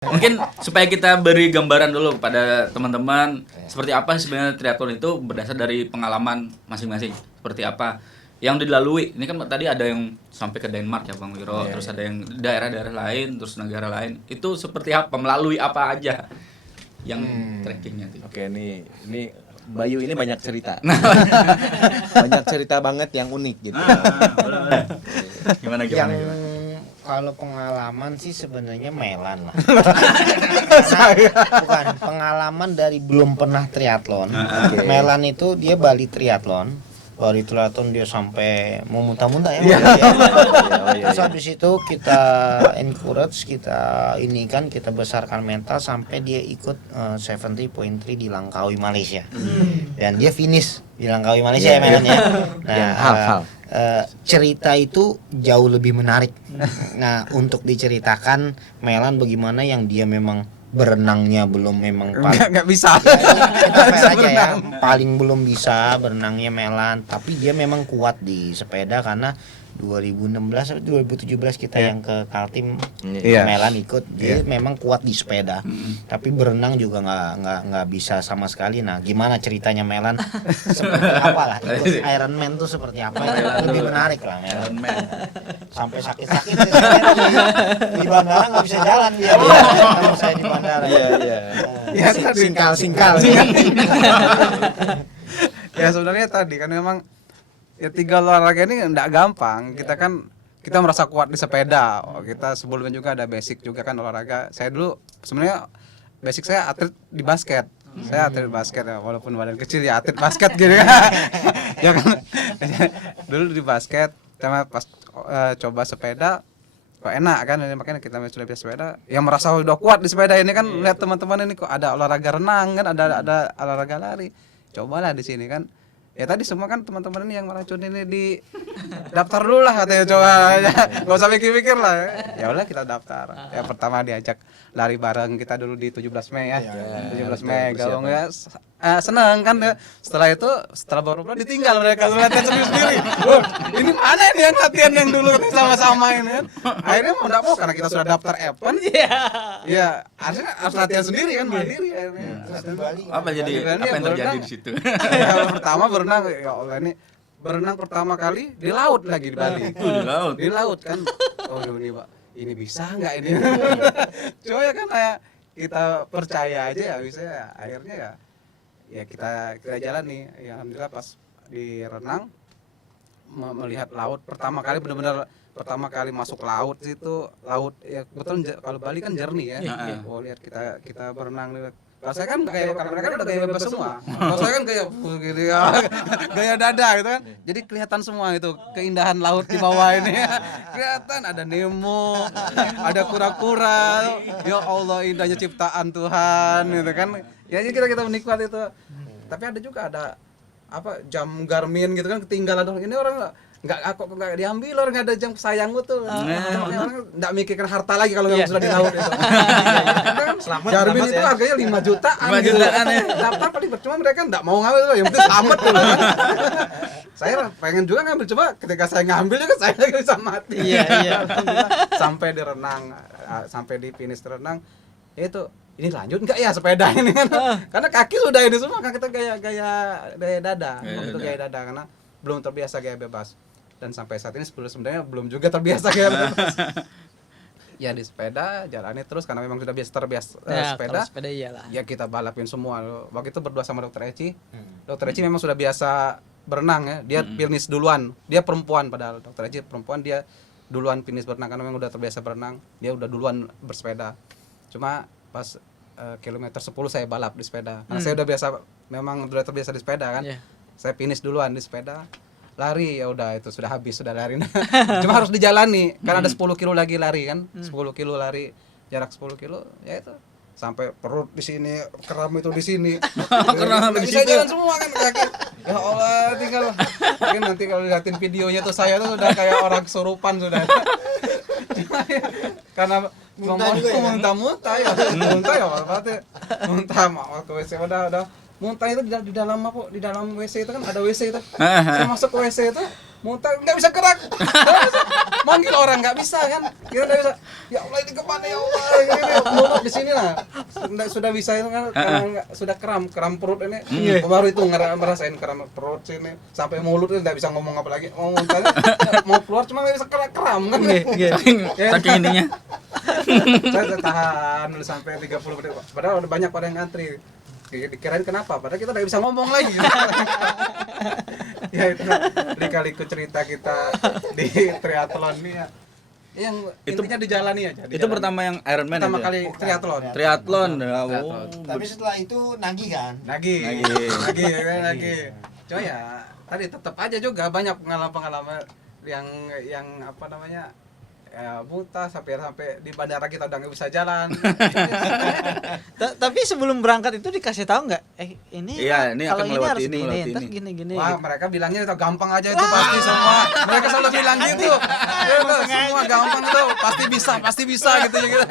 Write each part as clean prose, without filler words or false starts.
Mungkin supaya kita beri gambaran dulu kepada teman-teman seperti apa sebenarnya triathlon itu berdasar dari pengalaman masing-masing. Seperti apa yang dilalui. Ini kan tadi ada yang sampai ke Denmark ya Bang Wiro, terus ada yang daerah-daerah lain, terus negara lain. Itu seperti apa? Melalui apa aja yang trekkingnya itu. Oke, ini Bayu ini banyak cerita. Banyak cerita banget yang unik gitu. Gimana? Kalau pengalaman sih sebenarnya Melan lah. Bukan pengalaman dari belum pernah triathlon. Okay. Melan itu dia Bali triathlon. Bali triathlon dia sampai mau muntah-muntah ya. Terus habis itu kita encourage, kita ini kan kita besarkan mental sampai dia ikut 70.3 di Langkawi Malaysia. Dan dia finish di Langkawi Malaysia ya Melan ya. Nah, cerita itu jauh lebih menarik. Nah, untuk diceritakan Melan bagaimana yang dia memang berenangnya belum memang nggak bisa. Kita fair aja ya, paling belum bisa berenangnya Melan, tapi dia memang kuat di sepeda karena 2016 atau 2017 kita yang ke Kaltim Melan ikut, dia memang kuat di sepeda. Tapi berenang juga nggak bisa sama sekali. Nah, gimana ceritanya Melan? Seperti apa lah? Ikut Ironman tuh seperti apa? Lebih menarik lah Melan. Sampai sakit-sakit di bandara nggak bisa jalan dia. Kalau saya di bandara. Ya, singkal. Ya sebenarnya tadi kan memang ya 3 olahraga ini enggak gampang. Kita merasa kuat di sepeda. Kita sebelumnya juga ada basic juga kan olahraga. Saya dulu sebenarnya basic saya atlet di basket. Saya atlet basket ya, walaupun badan kecil ya atlet basket gitu kan. Ya kan. Dulu di basket sama pas coba sepeda kok enak kan, makanya kita sudah biasa sepeda. Yang merasa udah kuat di sepeda ini kan lihat teman-teman ini kok ada olahraga renang kan, ada olahraga lari. Cobalah di sini kan. Ya tadi semua kan teman-teman ini yang meracun ini di daftar dulu lah katanya, coba aja nggak usah mikir-mikir lah. Ya udah kita daftar. Ya pertama diajak lari bareng kita dulu di 17 Mei ya. 17 Mei kalau nggak seneng kan ya. Setelah beberapa ditinggal mereka latihan sendiri. Ini mana ini yang latihan yang dulu sama-sama ini kan. Akhirnya mau enggak mau karena kita sudah daftar event. Ya, harus latihan sendiri kan mandiri akhirnya. Apa yang terjadi di situ? Ya, pertama berenang, ya Allah ini berenang pertama kali di laut lagi di Bali. Di laut kan. Oh ini bisa nggak ini? Coba ya kan kayak kita percaya aja ya bisa ya. Akhirnya ya kita jalan nih. Ya alhamdulillah pas di renang melihat laut pertama kali, benar-benar pertama kali masuk laut situ, laut ya betul kalau Bali kan jernih ya. Oh lihat kita berenang nih. Kalau saya kan kayak karena mereka udah gaya bebas semua. Kalau saya kan kayak gitu ya. Gaya dada gitu kan. Jadi kelihatan semua itu keindahan laut di bawah ini. Kelihatan ada Nemo, ada kura-kura. Ya Allah indahnya ciptaan Tuhan gitu kan. Ya jadi kita menikmati itu. Tapi ada juga ada jam Garmin gitu kan ketinggalan. Ini orang nggak diambil, orang nggak ada jam sayangmu tuh. Orang nggak mikirkan harta lagi kalau yang sudah di laut itu. Garmin itu harganya 5 jutaan. 5 jutaan ya. Daftar paling cuma mereka nggak mau ngambil, yang penting selamat tuh. Saya pengen juga ngambil, coba ketika saya ngambil juga saya bisa mati. Iya. Sampai di renang, sampai di finish renang itu ini lanjut enggak ya sepeda ini kan. Karena kaki sudah ini semua kan, kita gaya dada. Itu gaya dada karena belum terbiasa gaya bebas. Dan sampai saat ini sebenarnya belum juga terbiasa gaya bebas. Ya di sepeda jalani terus karena memang sudah terbiasa sepeda. Sepeda iyalah. Ya kita balapin semua. Waktu itu berdua sama Dokter Eci. Dokter Eci memang sudah biasa berenang ya. Dia finish duluan. Dia perempuan, padahal Dokter Eci perempuan, dia duluan finish berenang karena memang udah terbiasa berenang. Dia udah duluan bersepeda. Cuma pas kilometer 10 saya balap di sepeda. Karena saya udah terbiasa di sepeda kan. Saya finish duluan di sepeda. Lari ya udah itu sudah habis, sudah lari. Cuma harus dijalani karena ada 10 kilo lagi lari kan. 10 kilo lari, jarak 10 kilo ya itu. Sampai perut di sini, keram itu di sini. Keram di sini. Bisa jalan semua kan kaki. Ya Allah, tinggal mungkin nanti kalau lihatin videonya tuh saya tuh udah kayak orang kesurupan sudah. Cuma ya, karena muntah ya mau ke WC udah muntah itu di dalam apa, di dalam WC itu kan ada WC itu. Saya masuk ke WC itu muntah nggak bisa gerak. manggil orang nggak bisa kan, kita nggak bisa. Ya Allah ini kemana ya Allah, ini mulut di sini lah. Sudah bisa itu kan, karena sudah kram perut ini. Baru itu ngerasain kram perut sini, sampai mulut itu nggak bisa ngomong apa lagi. Ngomong tadi mau keluar cuma nggak bisa kram kan. Saking intinya. Saya tahan dulu sampai 30 menit. Padahal udah banyak pada yang ngantri. Dikirain kenapa? Padahal kita nggak bisa ngomong lagi. Ya itu lika-liku cerita kita di triathlon ini ya. Yang intinya dijalani aja. Itu pertama yang Ironman pertama itu. kali triathlon. Triathlon. Tapi setelah itu nagih kan. Nagih. Cuma ya tadi tetap aja juga banyak pengalaman yang apa namanya? Ya buta sampai di bandara kita udah nggak bisa jalan. Tapi sebelum berangkat itu dikasih tahu nggak? Ini Iya, ini kalau akan ini melewati harus ini, gini, melewati ntar ini. gini. Wah, mereka bilangnya itu gampang aja itu pasti semua. Mereka selalu bilang gitu. Ya, semua gampang itu, pasti bisa gitu ya.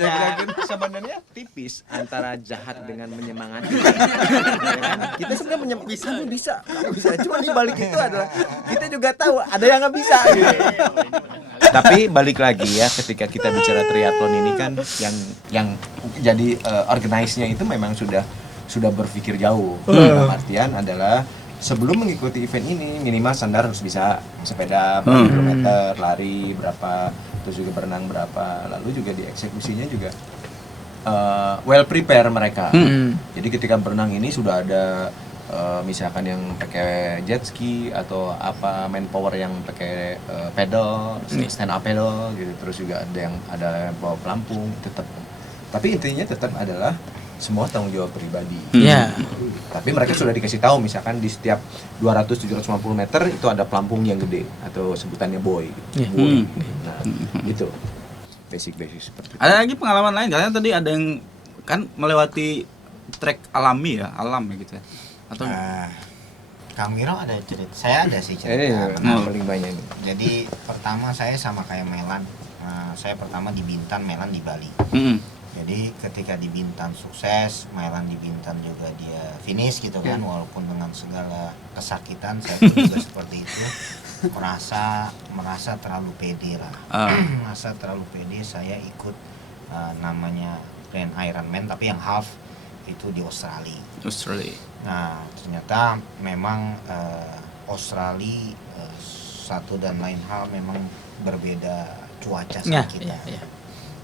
Ya, sebenarnya tipis antara jahat dengan menyemangati. Ya kan? Kita sebenarnya kamu bisa. Cuma di balik itu adalah kita juga tahu ada yang nggak bisa. Gitu. Tapi balik lagi ya, ketika kita bicara triathlon ini kan yang jadi organize-nya itu memang sudah berpikir jauh. Dalam artian adalah sebelum mengikuti event ini minimal standar harus bisa sepeda berapa kilometer, lari berapa, terus juga berenang berapa, lalu juga dieksekusinya juga well prepare mereka. Jadi ketika berenang ini sudah ada misalkan yang pakai jet ski atau apa manpower yang pakai pedal, stand up pedal gitu, terus juga ada yang bawa pelampung tetap. Tapi intinya tetap adalah semua tanggung jawab pribadi. Iya. Tapi mereka sudah dikasih tahu misalkan di setiap 200-750 meter itu ada pelampung yang gede atau sebutannya buoy. Buoy. Nah, itu basic seperti itu. Ada lagi pengalaman lain, katanya tadi ada yang kan melewati trek alami ya, alam ya gitu ya. Atau Kang Miro ada cerita, saya ada sih Ini cerita. paling banyak ini. Jadi pertama saya sama kayak Melan, saya pertama di Bintan, Melan di Bali. Jadi ketika di Bintan sukses, Melan di Bintan juga dia finish gitu kan, walaupun dengan segala kesakitan saya pun juga seperti itu. merasa terlalu pede lah. Merasa terlalu pede, saya ikut namanya Grand Ironman tapi yang half itu di Australia. Nah ternyata memang Australia satu dan lain hal memang berbeda cuaca sama kita.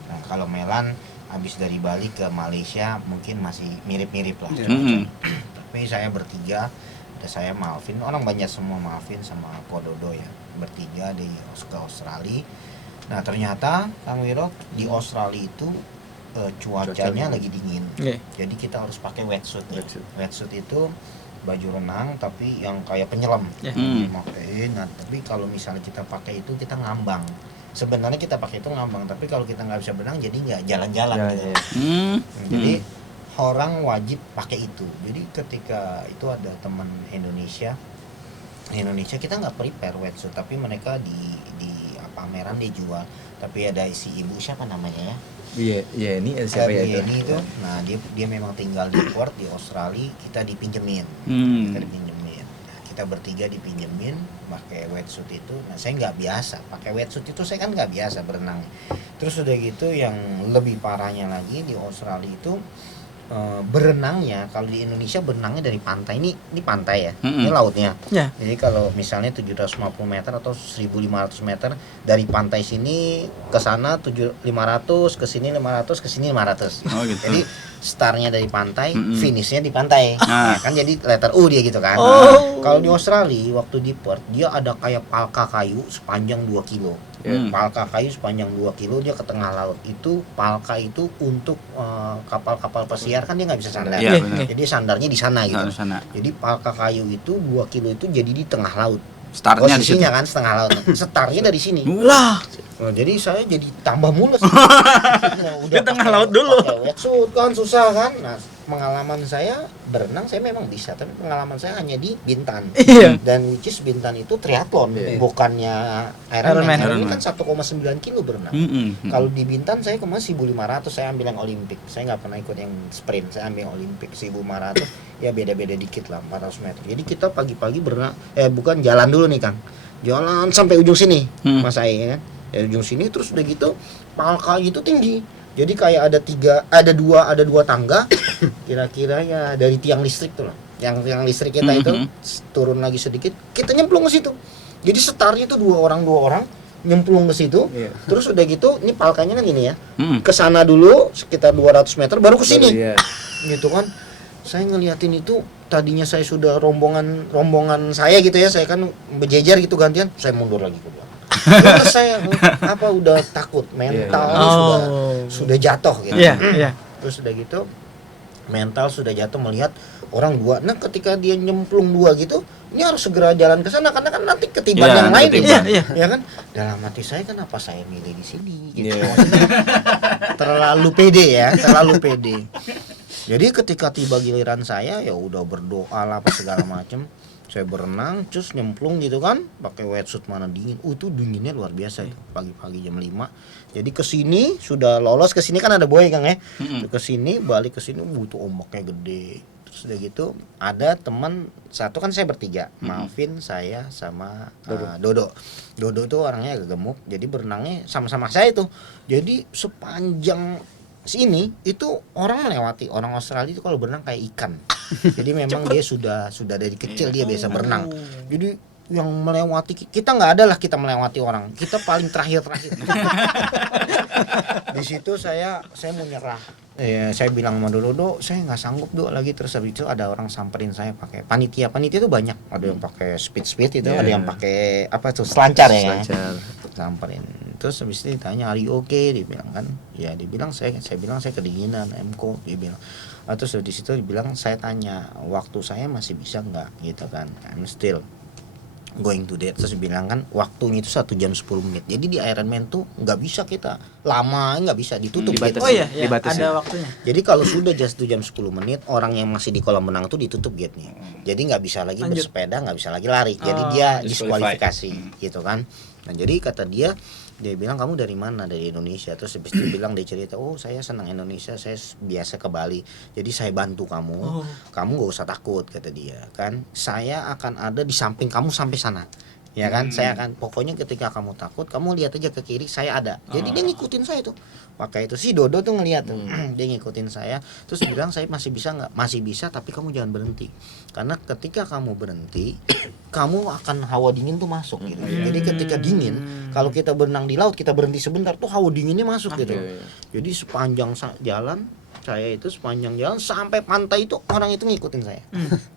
Nah kalau Melan habis dari Bali ke Malaysia mungkin masih mirip-mirip lah. Tapi saya bertiga, ada saya Malvin, orang banyak semua Malvin sama Kododo ya, bertiga di Australia. Nah ternyata Kang Wiro di Australia itu cuacanya lagi dingin. Jadi kita harus pakai wetsuit. Wetsuit itu baju renang tapi yang kayak penyelam. Nah, tapi kalau misalnya kita pakai itu kita ngambang. Sebenarnya kita pakai itu ngambang, tapi kalau kita nggak bisa berenang jadi nggak jalan-jalan gitu. Jadi orang wajib pakai itu. Jadi ketika itu ada teman Indonesia kita nggak prepare wetsuit, tapi mereka di pameran dia jual. Tapi ada si ibu siapa namanya ya? Iya, ini siapa ya itu? Ini itu. Nah, dia memang tinggal di Perth di Australia, kita dipinjemin. Nah, kita bertiga dipinjemin pakai wetsuit itu. Nah, saya nggak biasa pakai wetsuit itu, saya kan nggak biasa berenang. Terus udah gitu yang lebih parahnya lagi di Australia itu berenangnya, kalau di Indonesia berenangnya dari pantai, ini pantai ya, ini lautnya. Jadi kalau misalnya 750 meter atau 1500 meter dari pantai sini ke sana 500, ke sini 500, ke sini 500. Gitu. Jadi startnya dari pantai, finishnya di pantai. Nah, kan jadi letter U dia gitu kan. Kalau di Australia waktu di Perth dia ada kayak palka kayu sepanjang 2 kilo. Palka kayu sepanjang 2 kilo dia ke tengah laut. Itu palka itu untuk kapal-kapal pesiar kan dia nggak bisa sandar. Jadi sandarnya di sana gitu. Jadi palka kayu itu 2 kilo itu jadi di tengah laut. Startnya di posisinya kan setengah laut. Startnya dari sini. Lah. Nah, jadi saya jadi tambah mules. Nah, Di tengah laut dulu. Wetsuit kan susah kan. Nah, pengalaman saya berenang saya memang bisa, tapi pengalaman saya hanya di Bintan. Dan which is Bintan itu triathlon, bukannya Ironman. Ini kan 1,9 kilo berenang. Kalau di Bintan saya kemarin 1.500, saya ambil yang Olimpik. Saya nggak pernah ikut yang sprint, saya ambil yang Olimpik 1.500. Ya beda-beda dikit lah, 400 meter. Jadi kita pagi-pagi berenang, bukan jalan dulu nih Kang. jalan sampai ujung sini Mas Ai kan. Dari ujung sini terus udah gitu palka itu tinggi. Jadi kayak ada dua tangga kira-kira ya dari tiang listrik tuh lah. Yang tiang listrik kita itu turun lagi sedikit, kita nyemplung ke situ. Jadi setarnya itu dua orang nyemplung ke situ. Terus udah gitu ini palkanya kan ini ya. Ke sana dulu sekitar 200 meter baru ke sini. Gitu kan. Saya ngeliatin itu tadinya saya sudah rombongan saya gitu ya, saya kan berjejer gitu gantian, saya mundur lagi ke belakang. Terus saya udah takut mental sudah jatuh gitu. Terus udah gitu mental sudah jatuh melihat orang dua. Nah ketika dia nyemplung dua gitu, ini harus segera jalan ke sana karena kan nanti ketiban yang lain ya kan. Dalam hati saya kenapa saya milih di sini gitu. Terlalu pede. Jadi ketika tiba giliran saya ya udah berdoa lah apa segala macem. Saya berenang, terus nyemplung gitu kan, pakai wetsuit mana dingin. Itu dinginnya luar biasa itu, pagi-pagi jam 5. Jadi ke sini sudah lolos, ke sini kan ada buoy Kang ya. Ke sini balik ke sini butuh ombaknya gede. Terus udah gitu ada teman satu kan saya bertiga, Malvin, saya sama Dodo. Dodo tuh orangnya agak gemuk, jadi berenangnya sama-sama saya tuh. Jadi sepanjang sini itu orang Australia itu kalau berenang kayak ikan. Jadi memang dia sudah dari kecil dia biasa berenang. Jadi yang melewati kita nggak ada lah, kita melewati orang, kita paling terakhir. Di situ saya mau nyerah. Saya bilang sama Dodo, saya nggak sanggup lagi. Terus habis itu ada orang samperin saya pakai panitia itu banyak, ada yang pakai speed itu, ada yang pakai apa tuh selancar ya. Samperin. Terus habis itu ditanya are you okay, dia bilang kan ya, dia bilang saya bilang saya kedinginan, emko, dia bilang. Terus di situ dibilang, saya tanya waktu saya masih bisa nggak gitu kan, I'm still going to that. Terus bilang kan waktunya itu 1 jam 10 menit. Jadi di Ironman tuh nggak bisa kita lama, nggak bisa ditutup gitu. Ada waktunya. Jadi kalau sudah just 1 jam 10 menit, orang yang masih di kolam renang tuh ditutup gate-nya. Jadi nggak bisa lagi bersepeda, nggak bisa lagi lari. Jadi dia diskualifikasi gitu kan. Nah jadi kata dia bilang kamu dari mana, dari Indonesia. Terus habis itu bilang, dia cerita, oh saya senang Indonesia, saya biasa ke Bali, jadi saya bantu kamu, kamu gak usah takut kata dia kan, saya akan ada di samping kamu sampai sana ya kan. Saya akan, pokoknya ketika kamu takut kamu lihat aja ke kiri, saya ada. Jadi dia ngikutin saya tuh pakai itu. Si Dodo tuh ngeliat tuh dia ngikutin saya. Terus bilang saya masih bisa nggak, masih bisa, tapi kamu jangan berhenti, karena ketika kamu berhenti kamu akan hawa dingin tuh masuk gitu. Jadi ketika dingin, kalau kita berenang di laut kita berhenti sebentar tuh hawa dinginnya masuk gitu. Jadi sepanjang jalan saya itu, sepanjang jalan sampai pantai itu orang itu ngikutin saya.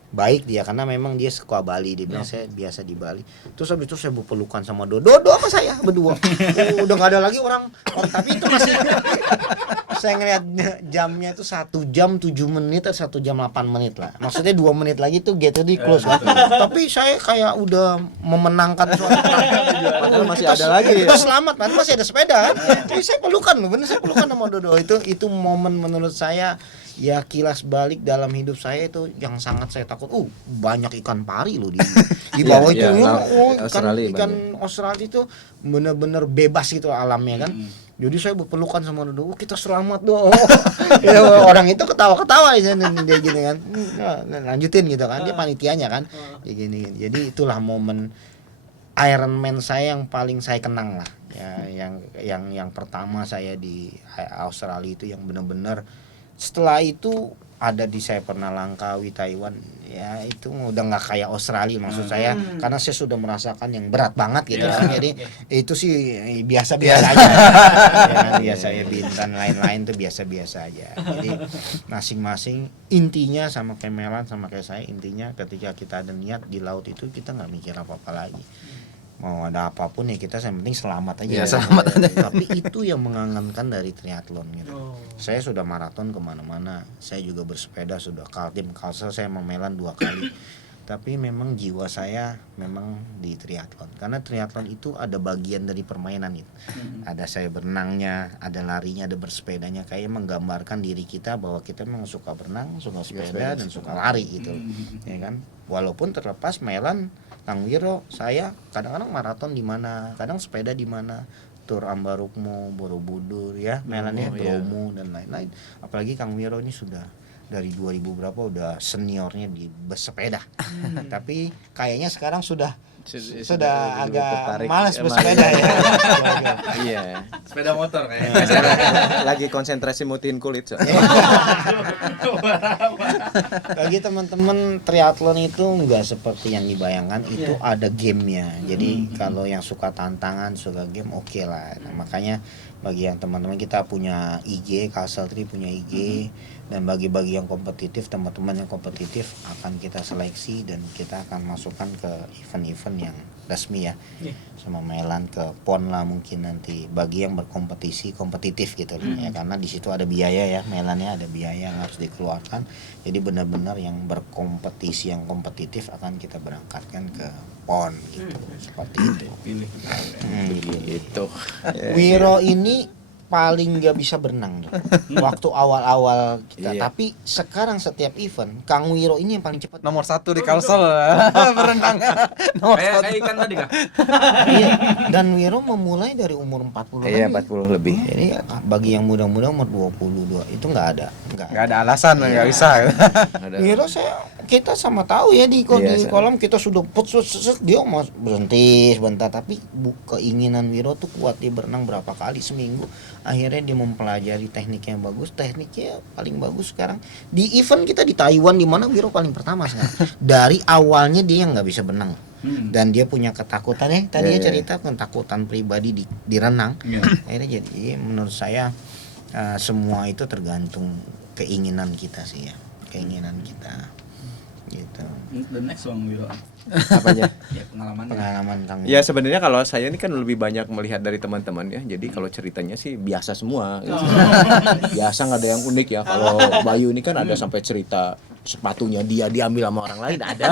Baik dia, karena memang dia suka Bali, dia bilang saya biasa di Bali. Terus habis itu saya berpelukan sama Dodo sama saya berdua. Udah nggak ada lagi orang, tapi itu masih saya ngeliat jamnya itu 1 jam 7 menit atau 1 jam 8 menit lah. Maksudnya 2 menit lagi tuh gate di close kan. Tapi saya kayak udah memenangkan suatu padahal masih ada lagi. Kita selamat, kan masih ada sepeda kan. Jadi saya pelukan loh, bener saya pelukan sama Dodo. Itu momen menurut saya ya kilas balik dalam hidup saya itu yang sangat saya takut. Banyak ikan pari loh di bawah itu. Ikan Australia itu bener-bener bebas gitu alamnya kan. Jadi saya berpelukan sama Dodo, kita selamat dong. Ya, orang itu ketawa-ketawa dia gini kan. Lanjutin gitu kan, dia panitianya kan. Ya gini. Jadi itulah momen Ironman saya yang paling saya kenang lah. Ya, yang pertama saya di Australia itu yang benar-benar. Setelah itu saya pernah Langkawi, Taiwan, ya itu udah nggak kayak Australia maksud saya, karena saya sudah merasakan yang berat banget gitu kan. Jadi itu sih biasa-biasa aja. Biasa ya, Bintan lain-lain tuh biasa-biasa aja. Jadi masing-masing intinya sama kayak Melan sama kayak saya, intinya ketika kita ada niat di laut itu kita nggak mikir apa-apa lagi. Mau ada apapun ya kita yang penting selamat aja. Tapi itu yang mengangankan dari triathlon gitu. Saya sudah maraton kemana-mana, saya juga bersepeda, sudah Kaltim, Kalsel saya memelan 2 kali. Tapi memang jiwa saya memang di triathlon, karena triathlon itu ada bagian dari permainan itu. Ada saya berenangnya, ada larinya, ada bersepedanya, kayak menggambarkan diri kita bahwa kita memang suka berenang, suka sepeda dan suka lari gitu. Ya kan? Walaupun terlepas Melan, Kang Wiro, saya kadang-kadang maraton di mana, kadang sepeda di mana, Tur Ambarukmo, Borobudur ya, Melan ya, Bromo dan lain-lain. Apalagi Kang Wiro ini sudah dari 2000 berapa udah seniornya di bersepeda. Tapi kayaknya sekarang sudah sudah agak tertarik. malas Emang bersepeda ya. Iya. Sepeda motor kayaknya. Lagi konsentrasi mutiin kulit soalnya. Bagi teman-teman triathlon itu nggak seperti yang dibayangkan, itu ada gamenya. Jadi kalau yang suka tantangan, suka game, oke lah. Nah, makanya bagi yang teman-teman kita punya IG, Castle Tree punya IG, dan bagi yang kompetitif, teman-teman yang kompetitif akan kita seleksi dan kita akan masukkan ke event-event yang resmi ya, sama Melan ke PON lah mungkin nanti bagi yang berkompetisi kompetitif gitu loh ya, karena di situ ada biaya ya, Melannya ada biaya yang harus dikeluarkan. Jadi benar-benar yang berkompetisi yang kompetitif akan kita berangkatkan ke PON gitu, seperti itu. Gitu. Wiro ini paling nggak bisa berenang tuh. Waktu awal-awal kita, Iya. tapi sekarang setiap event Kang Wiro ini yang paling cepat. Nomor 1 di Kalsel berenang. Nomor Kayak ikan tadi kah? Iya. Dan Wiro memulai dari umur 40 Iya, kan? 40 lebih. Jadi bagi yang muda-muda umur 22 itu nggak ada. Nggak ada alasan, nggak bisa. Ada. Wiro kita sama tahu ya di Iya, kolam kita sudah dia mau berhenti sebentar, tapi keinginan Wiro tuh kuat, dia berenang berapa kali seminggu. Akhirnya dia mempelajari tekniknya yang bagus, tekniknya paling bagus sekarang di event kita di Taiwan, di mana Wiro paling pertama sekarang. Dari awalnya dia yang nggak bisa berenang dan dia punya ketakutan ya, tadi dia cerita ketakutan pribadi di renang. Akhirnya jadi menurut saya semua itu tergantung keinginan kita sih ya, keinginan kita gitu. The next one Wiro. Apanya? Ya pengalaman. Kang. Ya sebenarnya kalau saya ini kan lebih banyak melihat dari teman-teman ya. Jadi kalau ceritanya sih biasa semua. Gitu. Biasa nggak ada yang unik ya. Kalau Bayu ini kan ada sampai cerita sepatunya dia diambil sama orang lain, ada.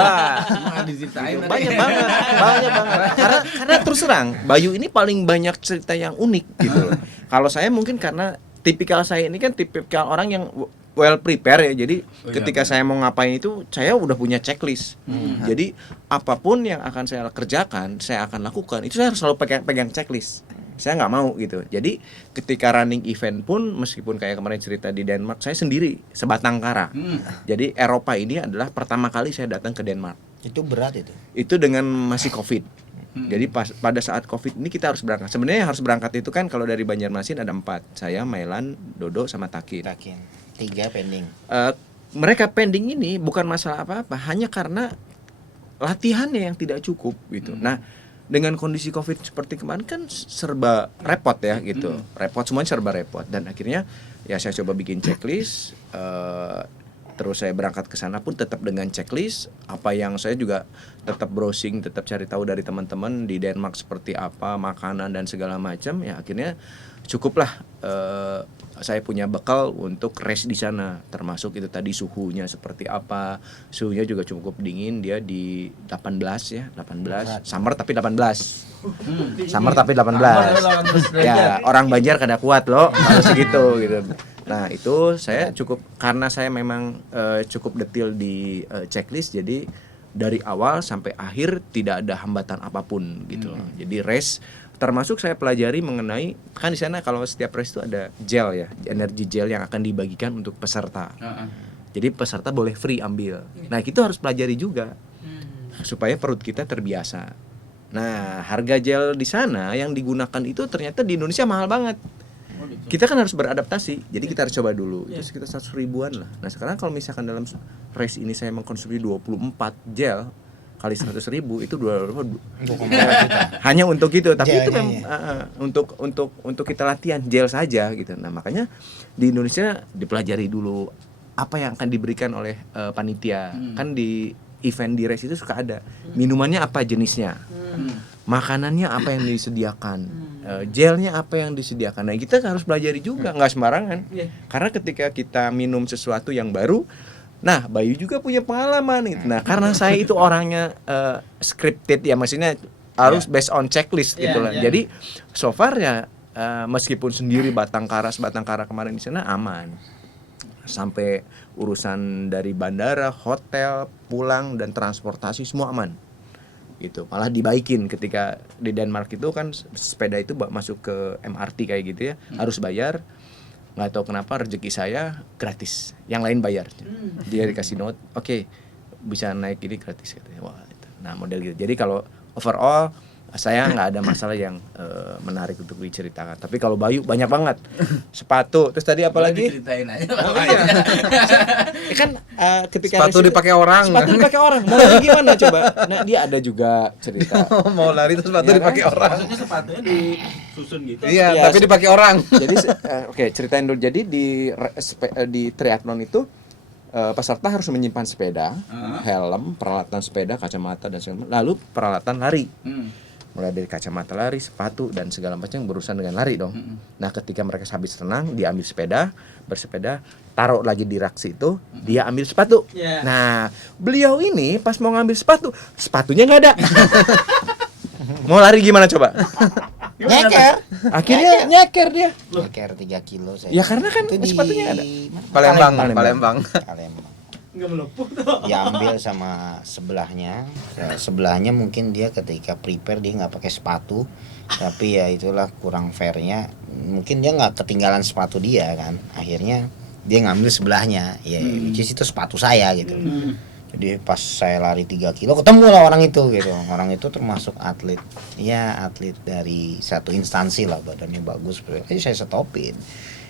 Diceritain tadi. Banyak banget. Karena terus terang Bayu ini paling banyak cerita yang unik gitu loh. Kalau saya mungkin karena tipikal saya ini kan tipikal orang yang well prepare ya. Jadi ketika saya mau ngapain itu saya udah punya checklist. Jadi apapun yang akan saya kerjakan, saya akan lakukan. Itu saya harus selalu pegang checklist. Saya nggak mau gitu. Jadi ketika running event pun, meskipun kayak kemarin cerita di Denmark, saya sendiri sebatang kara. Jadi Eropa ini adalah pertama kali saya datang ke Denmark. Itu berat itu. Itu dengan masih COVID. Jadi pada saat COVID ini kita harus berangkat. Sebenarnya yang harus berangkat itu kan kalau dari Banjarmasin ada 4. Saya, Mailan, Dodo, sama Takin. 3 pending. Mereka pending ini bukan masalah apa-apa, hanya karena latihannya yang tidak cukup gitu. Nah, dengan kondisi COVID seperti kemarin kan serba repot ya gitu. Repot, semuanya serba repot, dan akhirnya ya saya coba bikin checklist. Terus saya berangkat ke sana pun tetap dengan checklist. Apa yang saya juga tetap browsing, tetap cari tahu dari teman-teman di Denmark seperti apa makanan dan segala macam. Ya akhirnya cukuplah saya punya bekal untuk race di sana, termasuk itu tadi suhunya seperti apa. Suhunya juga cukup dingin, dia di 18 ya, 18. Summer tapi 18. Summer tapi 18. Ya, orang Banjar kada kuat loh kalau segitu gitu. Nah, itu saya cukup, karena saya memang cukup detail di checklist, jadi dari awal sampai akhir tidak ada hambatan apapun gitu loh. Jadi race termasuk saya pelajari mengenai, kan di sana kalau setiap race itu ada gel ya, energi gel yang akan dibagikan untuk peserta. Jadi peserta boleh free ambil. Nah, itu harus pelajari juga supaya perut kita terbiasa. Nah, harga gel di sana yang digunakan itu ternyata di Indonesia mahal banget. Kita kan harus beradaptasi, jadi kita harus coba dulu. Itu sekitar 100 ribuan lah. Nah, sekarang kalau misalkan dalam race ini saya mengkonsumsi 24 gel kali 100 ribu, itu 2 hanya untuk itu. Tapi itu untuk kita latihan gel saja gitu. Nah, makanya di Indonesia dipelajari dulu apa yang akan diberikan oleh panitia. Kan di event di race itu suka ada minumannya apa jenisnya, makanannya apa yang disediakan, gelnya apa yang disediakan. Nah, kita harus pelajari juga, nggak sembarangan. Karena ketika kita minum sesuatu yang baru, nah, Bayu juga punya pengalaman gitu. Nah, karena saya itu orangnya scripted ya, maksudnya harus based on checklist gitu lah. Jadi so far ya meskipun sendiri Batang Kara kemarin di sana aman. Sampai urusan dari bandara, hotel, pulang dan transportasi semua aman. Gitu. Malah dibaikin ketika di Denmark itu kan sepeda itu masuk ke MRT kayak gitu ya, harus bayar. Nggak tahu kenapa rezeki saya gratis, yang lain bayar. Dia dikasih note, oke, bisa naik ini gratis katanya. Wah, itu. Nah, model gitu. Jadi kalau overall saya nggak ada masalah yang menarik untuk diceritakan. Tapi kalau Bayu banyak banget sepatu. Terus tadi apa lagi? Ceritain aja. Kan ketika Sepatu dipakai orang. Sepatu dipakai orang. Mau lari gimana coba? Nah dia ada juga cerita. Mau lari terus sepatu Iya kan? dipakai orang. Maksudnya sepatunya disusun gitu. Iya, Iya, tapi dipakai orang. Jadi oke, ceritain dulu. Jadi di triathlon itu peserta harus menyimpan sepeda, helm, peralatan sepeda, kacamata dan segala macam. Lalu peralatan lari. Mulai dari kacamata lari, sepatu dan segala macam yang berurusan dengan lari dong. Nah, ketika mereka habis renang, dia ambil sepeda, bersepeda, taruh lagi di rak situ, dia ambil sepatu. Yeah. Nah, beliau ini pas mau ngambil sepatu, sepatunya nggak ada. Mau lari gimana coba? Nyeker. Akhirnya nyeker dia. Nyeker 3 kilo saya. Ya karena kan Itu di sepatunya ada. Palembang. Palembang. Nggak melupuk tuh. Diambil sama sebelahnya. Ya, sebelahnya mungkin dia ketika prepare dia nggak pakai sepatu, tapi ya itulah kurang fairnya. Mungkin dia nggak ketinggalan sepatu dia kan. Akhirnya dia ngambil sebelahnya. Ya, which is itu sepatu saya gitu. Jadi pas saya lari 3 kilo ketemu lah orang itu gitu. Orang itu termasuk atlet. Ya atlet dari satu instansi lah, badannya bagus. Jadi saya stopin.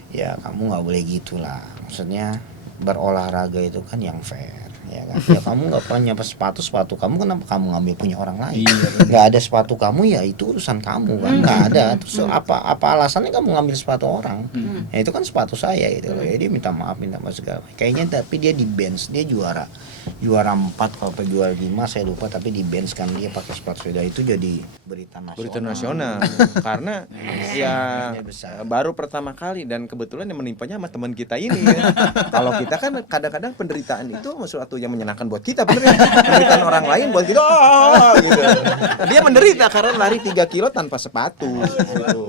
Ya kamu nggak boleh gitulah. Maksudnya berolahraga itu kan yang fair, ya kan? Ya kamu nggak punya sepatu kamu, kenapa kamu ngambil punya orang lain? Nggak ada sepatu kamu, ya itu urusan kamu kan, nggak ada. Terus apa alasannya kamu ngambil sepatu orang? Ya itu kan sepatu saya gitu loh. Ya dia minta maaf segala. Kayaknya tapi dia di bench, dia juara 4 kalau juara 5 saya lupa, tapi di bench kan dia pakai sepatu sepeda itu jadi berita nasional. Karena ya baru pertama kali dan kebetulan yang menimpanya sama teman kita ini ya. Kalau kita kan kadang-kadang penderitaan itu sesuatu yang menyenangkan buat kita, penderitaan orang lain buat kita gitu. Dia menderita karena lari 3 kilo tanpa sepatu gitu.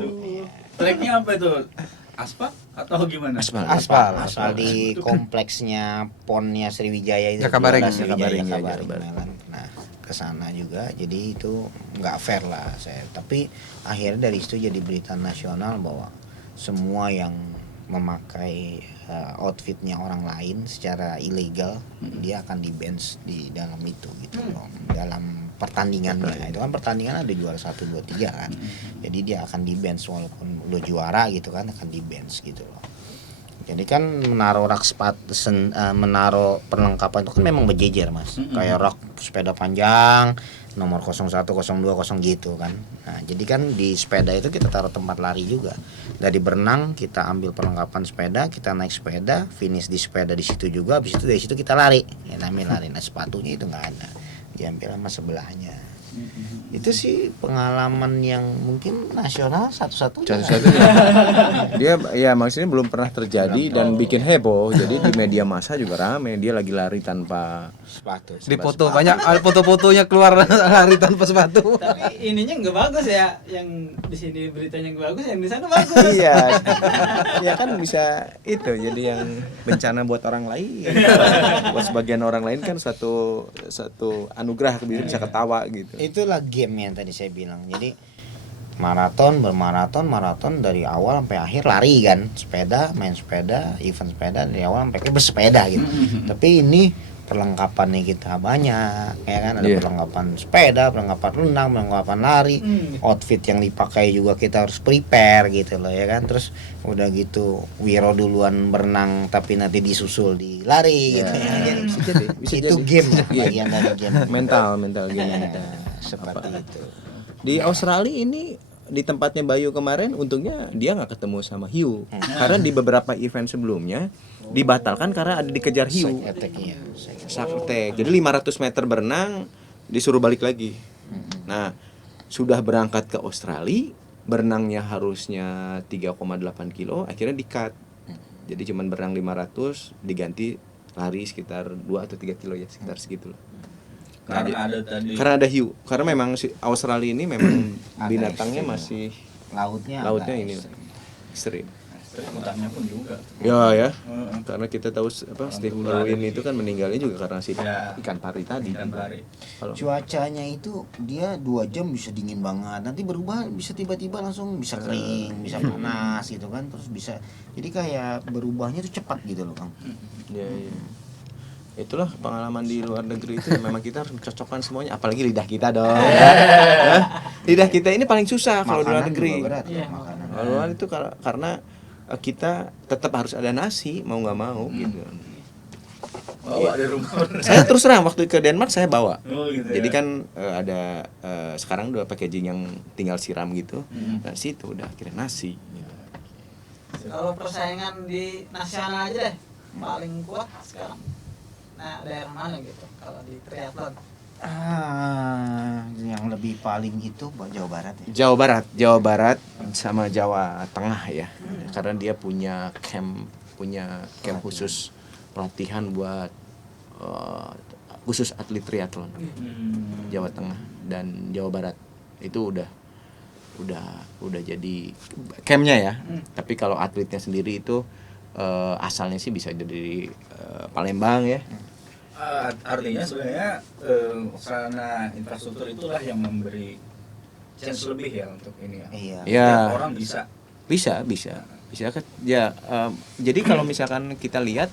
Treknya apa itu? Aspal atau gimana? Aspal di kompleksnya ponnya Sriwijaya itu. Jakabaring. Jakabaring. Nah, ke sana juga. Jadi itu nggak fair lah saya. Tapi akhirnya dari situ jadi berita nasional bahwa semua yang memakai outfitnya orang lain secara ilegal dia akan di bench di dalam itu gitu loh. Dalam pertandingannya itu kan pertandingan ada juara 1, 2, 3 kan. Jadi dia akan di bench walaupun lo juara gitu kan, akan di bench gitu loh. Jadi kan menaruh rak sepatu, menaruh perlengkapan itu kan memang berjejer mas. Kayak rak sepeda panjang nomor 01, 02, 0 gitu kan. Nah jadi kan di sepeda itu kita taruh tempat lari juga. Dari berenang kita ambil perlengkapan sepeda, kita naik sepeda, finish di sepeda di situ juga. Habis itu dari situ kita lari. Ya namanya lari. Nah sepatunya itu nggak ada, diambil sama sebelahnya. Itu sih pengalaman yang mungkin nasional satu-satunya. Dia ya maksudnya belum pernah terjadi dan bikin heboh. Jadi di media massa juga rame dia lagi lari tanpa Sepatu. Di foto banyak foto-fotonya keluar lari tanpa sepatu. Tapi ininya nggak bagus ya, yang di sini beritanya nggak bagus, yang di sana bagus. Iya. Ya kan bisa itu jadi yang bencana buat orang lain. Buat sebagian orang lain kan satu anugerah bisa ketawa gitu. Itulah game yang tadi saya bilang. Jadi maraton dari awal sampai akhir lari kan, sepeda, main sepeda, event sepeda dari awal sampai akhir bersepeda gitu. Tapi ini perlengkapannya kita banyak ya kan, ada perlengkapan sepeda, perlengkapan renang, perlengkapan lari, outfit yang dipakai juga kita harus prepare gitu loh ya kan. Terus udah gitu Wiro duluan berenang tapi nanti disusul di lari gitu ya. Bisa itu jadi. Game lah, bagian dari game. mental game kita. Seperti itu. Di Australia ini di tempatnya Bayu kemarin untungnya dia nggak ketemu sama hiu karena di beberapa event sebelumnya dibatalkan karena ada dikejar hiu. Shark attack. Jadi 500 meter berenang disuruh balik lagi. Nah, sudah berangkat ke Australia, berenangnya harusnya 3,8 kilo, akhirnya di-cut. Jadi cuman berenang 500 diganti lari sekitar 2 atau 3 kilo ya, sekitar segitu lah. Karena ada hiu. Karena memang si Australia ini memang binatangnya masih lautnya ini ekstrim. Utangnya pun juga. Ya. Karena kita tahu Steve Irwin itu kan meninggalnya juga karena si ikan pari tadi. Cuacanya itu dia 2 jam bisa dingin banget, nanti berubah bisa tiba-tiba langsung bisa kering, bisa panas gitu kan, terus bisa jadi kayak berubahnya tuh cepat gitu loh Kang. Iya. itulah pengalaman di luar negeri itu memang kita harus mencocokkan semuanya, apalagi lidah kita dong. Ya. Lidah kita ini paling susah kalau di luar Makanan negeri. juga berat ya, Iya. makanan. Kalau luar itu karena kita tetap harus ada nasi mau nggak mau gitu. Bawa dari rumah. Saya terus terang waktu ke Denmark saya bawa. Oh, gitu Jadi ya. kan ada sekarang udah packaging yang tinggal siram gitu. Nah situ udah kira nasi. Kalau persaingan di nasional aja deh paling kuat sekarang. Nah, daerah mana gitu kalau di triathlon? Yang lebih paling itu buat Jawa Barat ya. Jawa Barat sama Jawa Tengah ya. Karena dia punya camp khusus pelatihan buat khusus atlet triathlon. Jawa Tengah dan Jawa Barat itu udah jadi campnya ya. Tapi kalau atletnya sendiri itu asalnya sih bisa dari Palembang ya. Artinya sebenarnya sarana infrastruktur itulah yang memberi chance lebih ya untuk ini ya. Iya. Ya. Setiap orang bisa kan ya. Jadi kalau misalkan kita lihat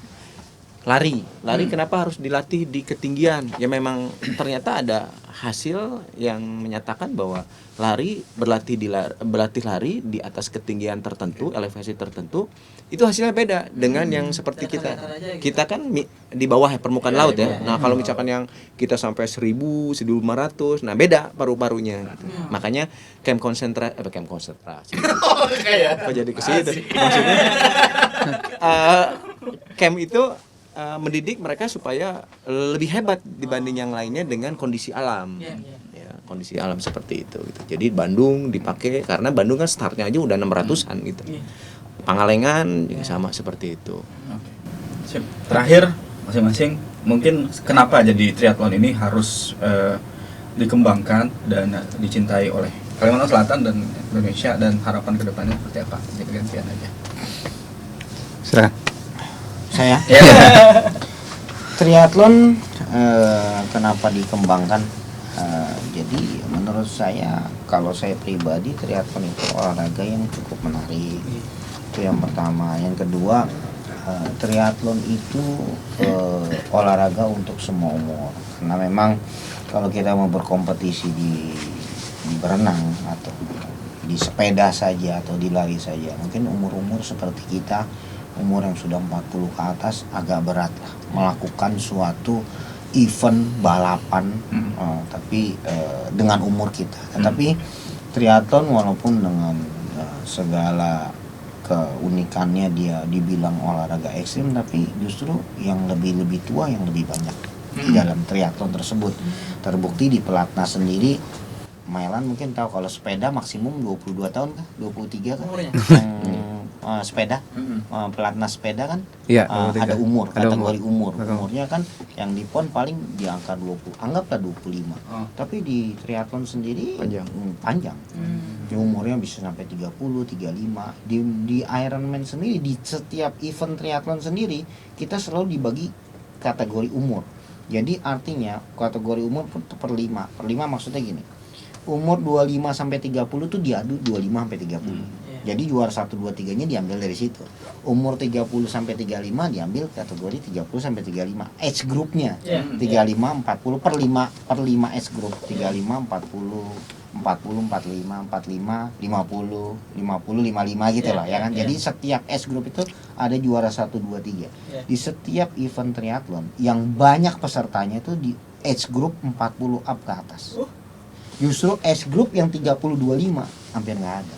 lari kenapa harus dilatih di ketinggian? Ya memang ternyata ada hasil yang menyatakan bahwa berlatih lari di atas ketinggian tertentu, elevasi tertentu, itu hasilnya beda dengan yang seperti kita kan di bawah ya, permukaan laut ya. Nah kalau misalkan yang kita sampai 1000, 1500, nah beda paru-parunya gitu. Makanya camp konsentrasi kok jadi ke situ maksudnya camp itu mendidik mereka supaya lebih hebat dibanding yang lainnya dengan kondisi alam. Ya, kondisi alam seperti itu gitu. Jadi Bandung dipakai karena Bandung kan startnya aja udah 600-an gitu. Pangalengan juga sama seperti itu. Oke. Sip. Terakhir masing-masing mungkin kenapa jadi triathlon ini harus dikembangkan dan dicintai oleh Kalimantan Selatan dan Indonesia, dan harapan kedepannya seperti apa? Jadi gantian aja. Silakan. Saya Ya. triathlon kenapa dikembangkan? Jadi menurut saya, kalau saya pribadi, triathlon itu olahraga yang cukup menarik. Itu yang pertama. Yang kedua, triathlon itu olahraga untuk semua umur. Karena memang kalau kita mau berkompetisi di berenang atau di sepeda saja atau di lari saja, mungkin umur-umur seperti kita, umur yang sudah 40 ke atas, agak berat lah melakukan suatu event balapan, tapi dengan umur kita. Tetapi triathlon walaupun dengan segala keunikannya dia dibilang olahraga ekstrim, tapi justru yang lebih tua yang lebih banyak di dalam triathlon tersebut. Terbukti di pelatnas sendiri, Mailan mungkin tahu kalau sepeda maksimum 22 tahun kah? 23 kah? Umurnya? Sepeda, pelatnas sepeda kan Iya, ada umur, Ada kategori umur. Ada umur. Umurnya kan yang di PON paling di angka 20, anggaplah 25. Tapi di triathlon sendiri panjang. Di umurnya bisa sampai 30, 35. Di Ironman sendiri, di setiap event triathlon sendiri, kita selalu dibagi kategori umur. Jadi artinya kategori umur per 5. Per 5 maksudnya gini. Umur 25 sampai 30 tuh diadu 25 sampai 30. Jadi juara 1 2 3-nya diambil dari situ. Umur 30 sampai 35 diambil kategori 30 sampai 35. Age groupnya 35 40 per 5 age group. 35 40 45 50 55 gitu lah ya kan. Jadi setiap age group itu ada juara 1 2 3. Di setiap event triathlon yang banyak pesertanya itu di age group 40 up ke atas. Justru age group yang 30-25 hampir nggak ada.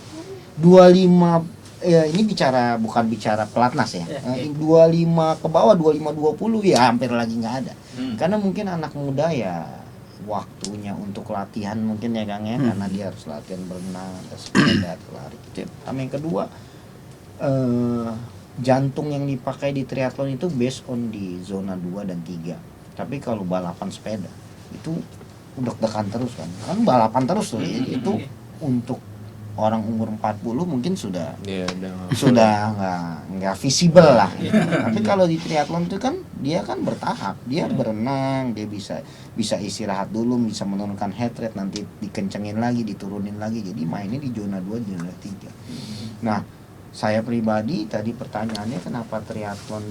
25 ini bukan bicara pelatnas ya. 25 ke bawah 25-20 ya hampir lagi nggak ada. Karena mungkin anak muda ya waktunya untuk latihan mungkin ya Kang ya, karena dia harus latihan berenang, sepeda, lari gitu. Sama yang kedua, jantung yang dipakai di triathlon itu based on di zona 2 dan 3. Tapi kalau balapan sepeda itu deg-degan terus kan balapan terus tuh. Itu untuk orang umur 40 mungkin sudah nggak visible lah. Tapi kalau di triathlon itu kan dia kan bertahap, dia berenang, dia bisa istirahat dulu, bisa menurunkan heart rate, nanti dikencengin lagi, diturunin lagi. Jadi mainnya di zona 2, zona 3. Nah, Saya pribadi tadi pertanyaannya kenapa triathlon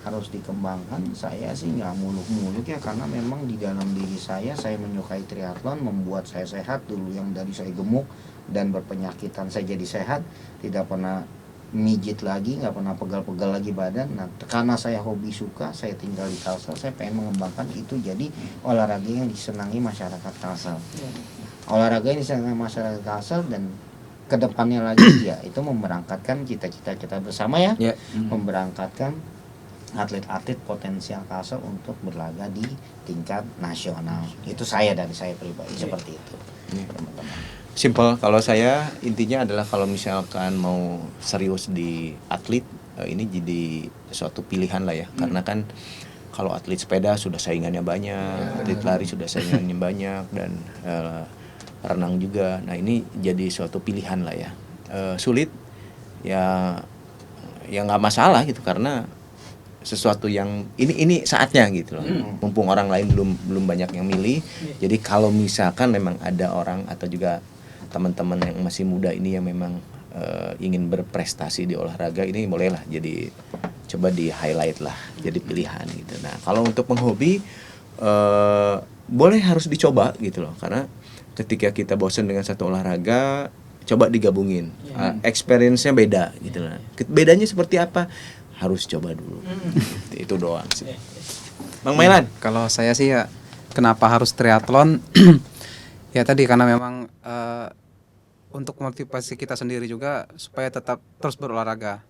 harus dikembangkan, saya sih nggak muluk-muluk ya, karena memang di dalam diri saya menyukai triathlon, membuat saya sehat dulu. Yang dari saya gemuk dan berpenyakitan saya jadi sehat, tidak pernah mijit lagi, nggak pernah pegal-pegal lagi badan. Nah, karena saya hobi suka, saya tinggal di Kalsel, saya pengen mengembangkan itu jadi olahraga yang disenangi masyarakat Kalsel. Olahraga yang disenangi masyarakat Kalsel, dan kedepannya lagi ya itu memberangkatkan cita-cita kita bersama ya, memberangkatkan atlet-atlet potensial Kalsel untuk berlaga di tingkat nasional. Itu dari saya pribadi seperti itu. Teman-teman. Simple, kalau saya intinya adalah kalau misalkan mau serius di atlet, ini jadi suatu pilihan lah ya, karena kan kalau atlet sepeda sudah saingannya banyak, atlet lari sudah saingannya banyak, dan renang juga. Nah ini jadi suatu pilihan lah ya. Sulit ya nggak masalah gitu, karena sesuatu yang ini saatnya gitu loh. Mumpung orang lain belum banyak yang milih. Jadi kalau misalkan memang ada orang atau juga teman-teman yang masih muda ini yang memang ingin berprestasi di olahraga ini, bolehlah jadi coba di highlight lah, jadi pilihan gitu. Nah kalau untuk penghobi boleh, harus dicoba gitu loh, karena ketika kita bosan dengan satu olahraga, coba digabungin. Experience-nya beda gitu lah. Bedanya seperti apa? Harus coba dulu. Itu doang sih. Bang Mailan, Kalau saya sih ya, kenapa harus triathlon? Ya tadi karena memang untuk motivasi kita sendiri juga supaya tetap terus berolahraga.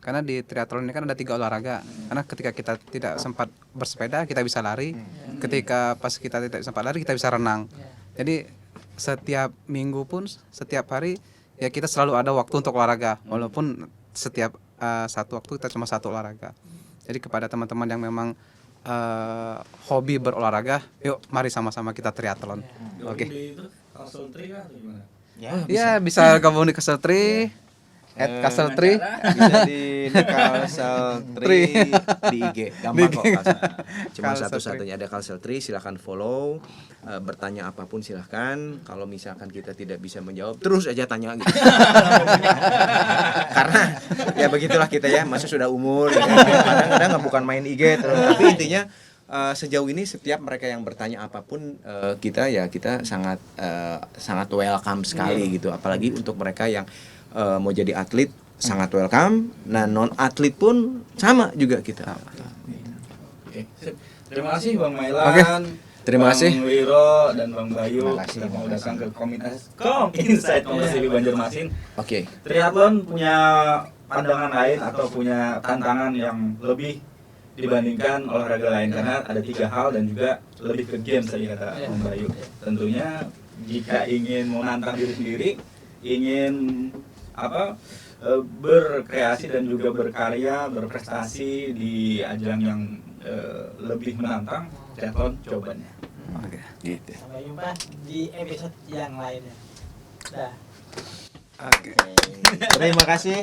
Karena di triathlon ini kan ada 3 olahraga. Karena ketika kita tidak sempat bersepeda, kita bisa lari. Ketika pas kita tidak sempat lari, kita bisa renang. Jadi setiap minggu pun, setiap hari ya kita selalu ada waktu untuk olahraga. Walaupun setiap satu waktu kita cuma satu olahraga. Jadi kepada teman-teman yang memang hobi berolahraga, yuk mari sama-sama kita triathlon. Oke. Ya bisa gabung di Castle Tree, @Castle Tree. bisa di Kalsel Tri di IG, gampang kok Kalsel. Cuma Kalsel satu-satunya ada Kalsel Tri, silakan follow, bertanya apapun silakan. Kalau misalkan kita tidak bisa menjawab, terus aja tanya gitu. Karena ya begitulah kita ya, masa sudah umur gitu. Kadang-kadang bukan main IG terus, tapi intinya sejauh ini setiap mereka yang bertanya apapun, kita sangat welcome sekali gitu, apalagi untuk mereka yang mau jadi atlet sangat welcome. Nah non atlet pun sama juga kita. Oke. Terima kasih Bang Mailan. Oke. Terima kasih. Bang Wiro dan Bang Bayu Terima kasih, sudah mau terima datang ke Inside Kompas TV Banjarmasin. Oke. Triathlon punya pandangan lain atau punya tantangan yang lebih dibandingkan olahraga lain, karena ada 3 hal dan juga lebih ke games tadi kata Bang Bayu. Tentunya jika ingin menantang diri sendiri, ingin berkreasi dan juga berkarya, berprestasi di ajang yang lebih menantang, triathlon cobanya. Oke. Gitu. Sampai jumpa di episode yang lainnya. Dah. Oke. Terima kasih.